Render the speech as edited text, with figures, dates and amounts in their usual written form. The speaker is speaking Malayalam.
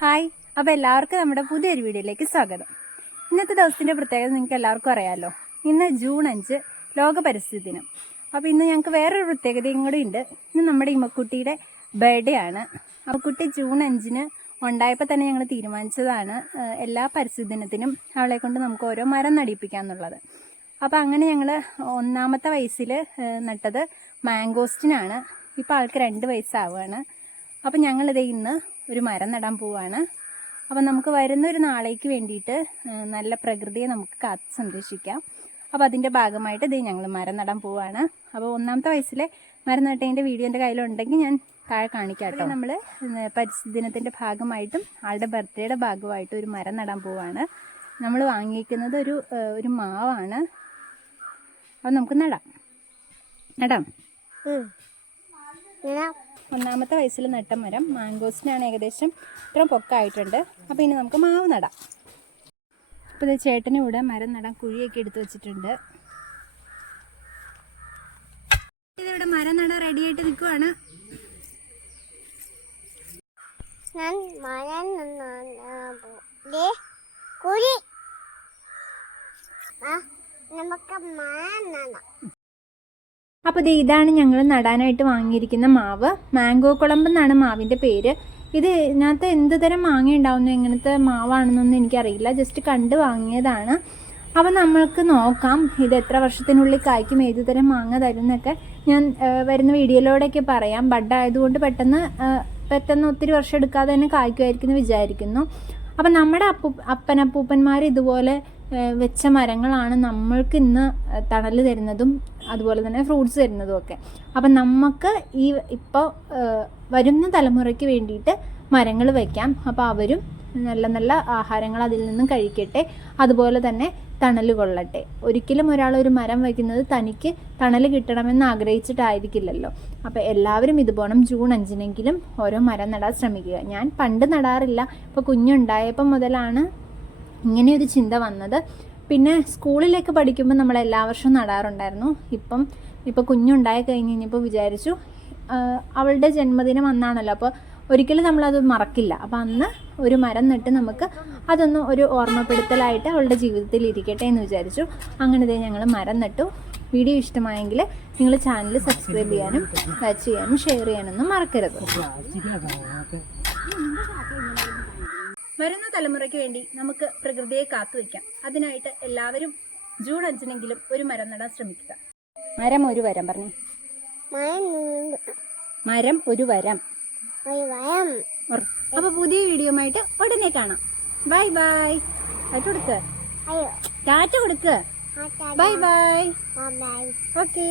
ഹായ്, അപ്പോൾ എല്ലാവർക്കും നമ്മുടെ പുതിയൊരു വീഡിയോയിലേക്ക് സ്വാഗതം. ഇന്നത്തെ ദിവസത്തിൻ്റെ പ്രത്യേകത നിങ്ങൾക്ക് എല്ലാവർക്കും അറിയാമല്ലോ. ഇന്ന് ജൂൺ 5 ലോക പരിസ്ഥിതി ദിനം. അപ്പോൾ ഇന്ന് ഞങ്ങൾക്ക് വേറൊരു പ്രത്യേകതയും കൂടി ഉണ്ട്. ഇന്ന് നമ്മുടെ ഇമ്മക്കുട്ടിയുടെ ബർത്ത്ഡേ ആണ്. കുട്ടി ജൂൺ 5 ഉണ്ടായപ്പോൾ തന്നെ ഞങ്ങൾ തീരുമാനിച്ചതാണ് എല്ലാ പരിസ്ഥിതി ദിനത്തിനും അവളെ കൊണ്ട് നമുക്ക് ഓരോ മരം നടിപ്പിക്കാമെന്നുള്ളത്. അപ്പോൾ അങ്ങനെ ഞങ്ങൾ 1ാമത്തെ വയസ്സിൽ നട്ടത് മാംഗോസ്റ്റിനാണ്. ഇപ്പോൾ ആൾക്ക് 2 വയസ്സാവുകയാണ്. അപ്പോൾ ഞങ്ങളിത് ഇന്ന് ഒരു മരം നടാൻ പോവുകയാണ്. അപ്പോൾ നമുക്ക് വരുന്നൊരു നാളേക്ക് വേണ്ടിയിട്ട് നല്ല പ്രകൃതിയെ നമുക്ക് കാത്ത് സംരക്ഷിക്കാം. അപ്പോൾ അതിൻ്റെ ഭാഗമായിട്ട് ഇത് ഞങ്ങൾ മരം നടാൻ പോവുകയാണ്. അപ്പോൾ 1ാമത്തെ വയസ്സിലെ മരം നട്ടതിൻ്റെ വീഡിയോ എൻ്റെ കയ്യിലുണ്ടെങ്കിൽ ഞാൻ താഴെ കാണിക്കാം കേട്ടോ. നമ്മൾ പരിസ്ഥിതി ദിനത്തിൻ്റെ ഭാഗമായിട്ടും ആളുടെ ബർത്ത്ഡേയുടെ ഭാഗമായിട്ടും ഒരു മരം നടാൻ പോവുകയാണ്. നമ്മൾ വാങ്ങിയിരിക്കുന്നത് ഒരു മാവാണ്. അപ്പോൾ നമുക്ക് നടാം. 1ാമത്തെ വയസ്സിൽ നട്ട മരം മാംഗോസിനാണ്. ഏകദേശം ഇത്ര പൊക്കമായിട്ടുണ്ട്. അപ്പോൾ ഇനി നമുക്ക് മാവ് നടാം. അപ്പോൾ ഇത് ചേട്ടനും ഇവിടെ മരം നടാൻ കുഴിയൊക്കെ എടുത്ത് വെച്ചിട്ടുണ്ട്. ഇതിവിടെ മരം നടാൻ റെഡി ആയിട്ട് നിൽക്കുവാണ്. അപ്പോൾ ഇതാണ് ഞങ്ങൾ നടാനായിട്ട് വാങ്ങിയിരിക്കുന്ന മാവ്. മാംഗോ കുളമ്പ് എന്നാണ് മാവിൻ്റെ പേര്. ഇതിനകത്ത് എന്ത് തരം മാങ്ങ ഉണ്ടാവുന്നു, എങ്ങനത്തെ മാവാണെന്നൊന്നും എനിക്കറിയില്ല. ജസ്റ്റ് കണ്ട് വാങ്ങിയതാണ്. അപ്പോൾ നമ്മൾക്ക് നോക്കാം ഇത് എത്ര വർഷത്തിനുള്ളിൽ കായ്ക്കും, ഏത് തരം മാങ്ങ തരും എന്നൊക്കെ ഞാൻ വരുന്ന വീഡിയോയിലൂടെയൊക്കെ പറയാം. ബഡായതുകൊണ്ട് പെട്ടെന്ന് ഒത്തിരി വർഷം എടുക്കാതെ തന്നെ കായ്ക്കുമായിരിക്കും എന്ന് വിചാരിക്കുന്നു. അപ്പം നമ്മുടെ അപ്പനപ്പൂപ്പന്മാർ ഇതുപോലെ വെച്ച മരങ്ങളാണ് നമ്മൾക്ക് ഇന്ന് തണൽ തരുന്നതും അതുപോലെ തന്നെ ഫ്രൂട്ട്സ് തരുന്നതും ഒക്കെ. അപ്പം നമുക്ക് ഇപ്പോൾ വരുന്ന തലമുറയ്ക്ക് വേണ്ടിയിട്ട് മരങ്ങൾ വയ്ക്കാം. അപ്പോൾ അവരും നല്ല നല്ല ആഹാരങ്ങൾ അതിൽ നിന്നും കഴിക്കട്ടെ, അതുപോലെ തന്നെ തണൽ കൊള്ളട്ടെ. ഒരിക്കലും ഒരാൾ ഒരു മരം വയ്ക്കുന്നത് തനിക്ക് തണൽ കിട്ടണമെന്ന് ആഗ്രഹിച്ചിട്ടായിരിക്കില്ലല്ലോ. അപ്പോൾ എല്ലാവരും ഇതുപോലെ ജൂൺ 5 ഓരോ മരം നടാൻ ശ്രമിക്കുക. ഞാൻ പണ്ട് നടാറില്ല. ഇപ്പോൾ കുഞ്ഞുണ്ടായപ്പം മുതലാണ് ഇങ്ങനെയൊരു ചിന്ത വന്നത്. പിന്നെ സ്കൂളിലേക്ക് പഠിക്കുമ്പോൾ നമ്മൾ എല്ലാ വർഷവും നടാറുണ്ടായിരുന്നു. ഇപ്പോൾ കുഞ്ഞുണ്ടായി കഴിഞ്ഞപ്പോൾ വിചാരിച്ചു അവളുടെ ജന്മദിനം അന്നാണല്ലോ, അപ്പോൾ ഒരിക്കലും നമ്മളത് മറക്കില്ല. അപ്പോൾ അന്ന് ഒരു മരം നട്ട് നമുക്ക് അതൊന്ന് ഒരു ഓർമ്മപ്പെടുത്തലായിട്ട് അവളുടെ ജീവിതത്തിൽ ഇരിക്കട്ടെ എന്ന് വിചാരിച്ചു. അങ്ങനെ ഞങ്ങൾ മരം നട്ടു. വീഡിയോ ഇഷ്ടമായെങ്കിൽ നിങ്ങൾ ചാനൽ സബ്സ്ക്രൈബ് ചെയ്യാനും ലൈക്ക് ചെയ്യാനും ഷെയർ ചെയ്യാനൊന്നും മറക്കരുത്. വരുന്ന തലമുറയ്ക്ക് വേണ്ടി നമുക്ക് പ്രകൃതിയെ കാത്തുവയ്ക്കാം. അതിനായിട്ട് എല്ലാവരും ജൂൺ 5 ഒരു മരം നടാൻ ശ്രമിക്കുക. മരം ഒരു വരം പറഞ്ഞു. മരം ഒരു വരം. അപ്പോൾ പുതിയ വീഡിയോയുമായിട്ട് ഉടനെ കാണാം. By bye. ടാറ്റ കൊടുക്ക്. Bye bye. ഓക്കെ.